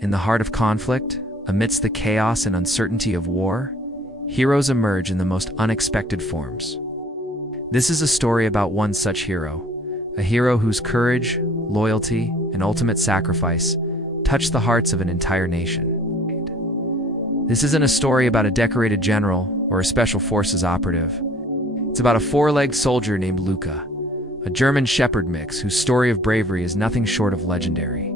In the heart of conflict, amidst the chaos and uncertainty of war, heroes emerge in the most unexpected forms. This is a story about one such hero, a hero whose courage, loyalty, and ultimate sacrifice touched the hearts of an entire nation. This isn't a story about a decorated general or a special forces operative. It's about a four-legged soldier named Lucca, a German shepherd mix whose story of bravery is nothing short of legendary.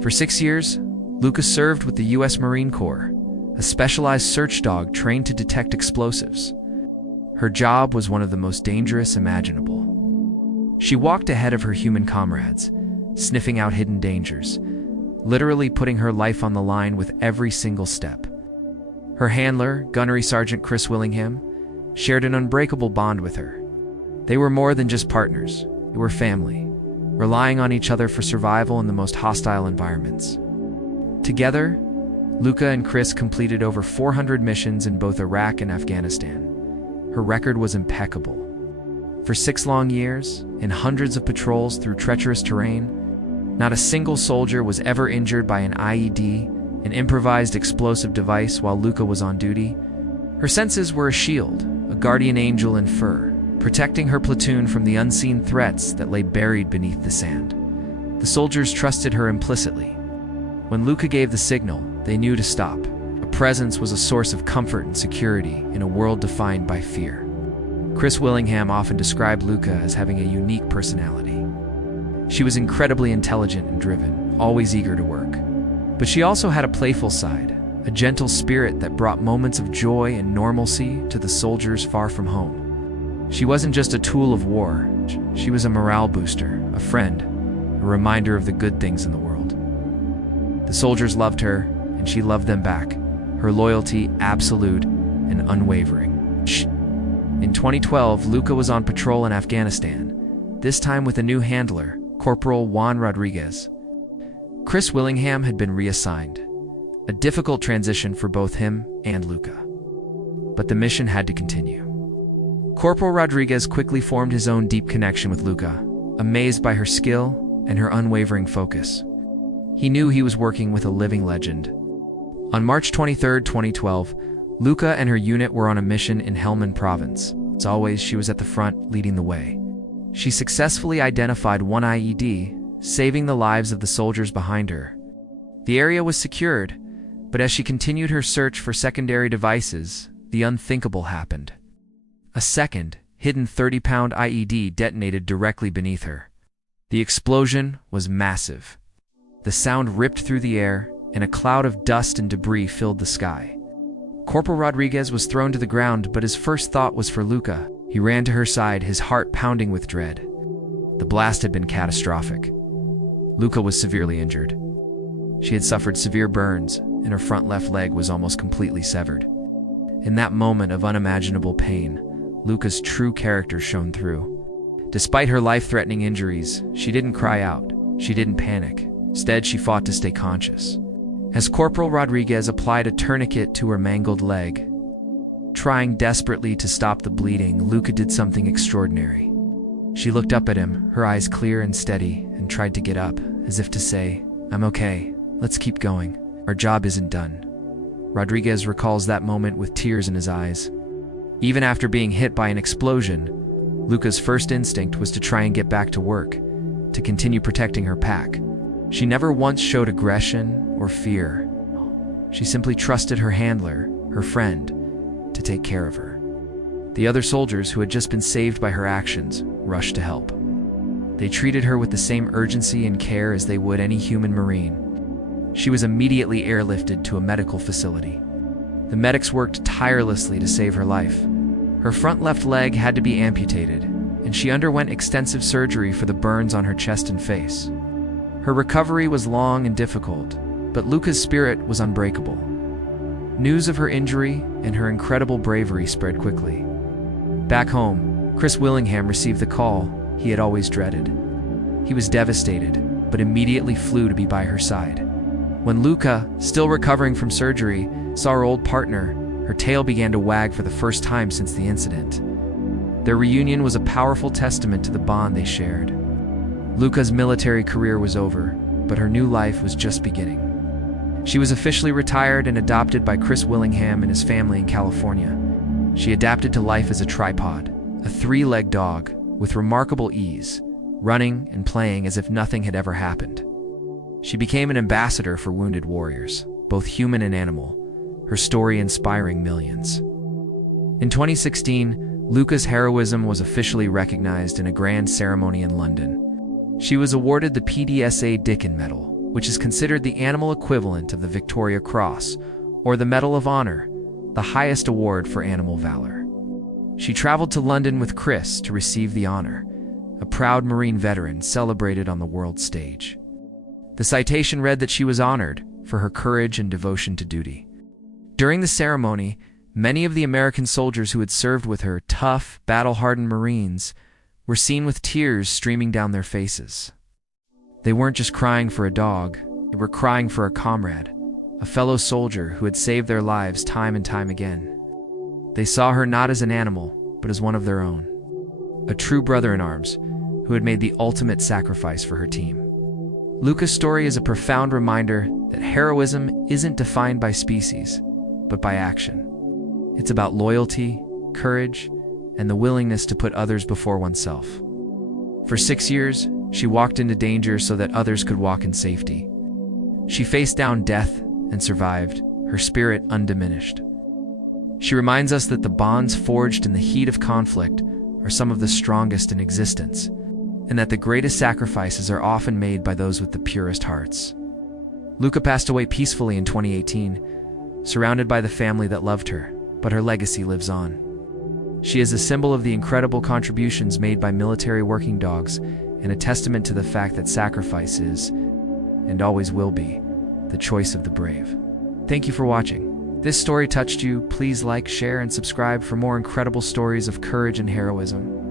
For 6 years, Lucca served with the U.S. Marine Corps, a specialized search dog trained to detect explosives. Her job was one of the most dangerous imaginable. She walked ahead of her human comrades, sniffing out hidden dangers, literally putting her life on the line with every single step. Her handler, Gunnery Sergeant Chris Willingham, shared an unbreakable bond with her. They were more than just partners, they were family, relying on each other for survival in the most hostile environments. Together, Lucca and Chris completed over 400 missions in both Iraq and Afghanistan. Her record was impeccable. For 6 long years, in hundreds of patrols through treacherous terrain, not a single soldier was ever injured by an IED, an improvised explosive device, while Lucca was on duty. Her senses were a shield, a guardian angel in fur, protecting her platoon from the unseen threats that lay buried beneath the sand. The soldiers trusted her implicitly. When Lucca gave the signal, they knew to stop. Her presence was a source of comfort and security in a world defined by fear. Chris Willingham often described Lucca as having a unique personality. She was incredibly intelligent and driven, always eager to work. But she also had a playful side, a gentle spirit that brought moments of joy and normalcy to the soldiers far from home. She wasn't just a tool of war, she was a morale booster, a friend, a reminder of the good things in the world. The soldiers loved her, and she loved them back, her loyalty absolute and unwavering. In 2012, Lucca was on patrol in Afghanistan, this time with a new handler, Corporal Juan Rodriguez. Chris Willingham had been reassigned, a difficult transition for both him and Lucca. But the mission had to continue. Corporal Rodriguez quickly formed his own deep connection with Lucca, amazed by her skill and her unwavering focus. He knew he was working with a living legend. On March 23, 2012, Lucca and her unit were on a mission in Helmand Province. As always, she was at the front, leading the way. She successfully identified one IED, saving the lives of the soldiers behind her. The area was secured, but as she continued her search for secondary devices, the unthinkable happened. A second, hidden 30-pound IED detonated directly beneath her. The explosion was massive. The sound ripped through the air, and a cloud of dust and debris filled the sky. Corporal Rodriguez was thrown to the ground, but his first thought was for Lucca. He ran to her side, his heart pounding with dread. The blast had been catastrophic. Lucca was severely injured. She had suffered severe burns, and her front left leg was almost completely severed. In that moment of unimaginable pain, Lucca's true character shone through. Despite her life-threatening injuries, she didn't cry out. She didn't panic. Instead, she fought to stay conscious. As Corporal Rodriguez applied a tourniquet to her mangled leg, trying desperately to stop the bleeding, Lucca did something extraordinary. She looked up at him, her eyes clear and steady, and tried to get up, as if to say, "I'm okay, let's keep going. Our job isn't done." Rodriguez recalls that moment with tears in his eyes. Even after being hit by an explosion, Lucca's first instinct was to try and get back to work, to continue protecting her pack. She never once showed aggression or fear. She simply trusted her handler, her friend, to take care of her. The other soldiers who had just been saved by her actions rushed to help. They treated her with the same urgency and care as they would any human Marine. She was immediately airlifted to a medical facility. The medics worked tirelessly to save her life. Her front left leg had to be amputated, and she underwent extensive surgery for the burns on her chest and face. Her recovery was long and difficult, but Lucca's spirit was unbreakable. News of her injury and her incredible bravery spread quickly. Back home, Chris Willingham received the call he had always dreaded. He was devastated, but immediately flew to be by her side. When Lucca, still recovering from surgery, saw her old partner, her tail began to wag for the first time since the incident. Their reunion was a powerful testament to the bond they shared. Lucca's military career was over, but her new life was just beginning. She was officially retired and adopted by Chris Willingham and his family in California. She adapted to life as a tripod, a three-legged dog, with remarkable ease, running and playing as if nothing had ever happened. She became an ambassador for wounded warriors, both human and animal, her story inspiring millions. In 2016, Lucca's heroism was officially recognized in a grand ceremony in London. She was awarded the PDSA Dickin Medal, which is considered the animal equivalent of the Victoria Cross, or the Medal of Honor, the highest award for animal valor. She traveled to London with Chris to receive the honor, a proud Marine veteran celebrated on the world stage. The citation read that she was honored for her courage and devotion to duty. During the ceremony, many of the American soldiers who had served with her, tough, battle-hardened Marines, were seen with tears streaming down their faces. They weren't just crying for a dog, they were crying for a comrade, a fellow soldier who had saved their lives time and time again. They saw her not as an animal, but as one of their own, a true brother-in-arms who had made the ultimate sacrifice for her team. Lucca's story is a profound reminder that heroism isn't defined by species, but by action. It's about loyalty, courage, and the willingness to put others before oneself. For 6 years, she walked into danger so that others could walk in safety. She faced down death and survived, her spirit undiminished. She reminds us that the bonds forged in the heat of conflict are some of the strongest in existence, and that the greatest sacrifices are often made by those with the purest hearts. Lucca passed away peacefully in 2018, surrounded by the family that loved her, but her legacy lives on. She is a symbol of the incredible contributions made by military working dogs, and a testament to the fact that sacrifice is, and always will be, the choice of the brave. Thank you for watching. This story touched you, please like, share, and subscribe for more incredible stories of courage and heroism.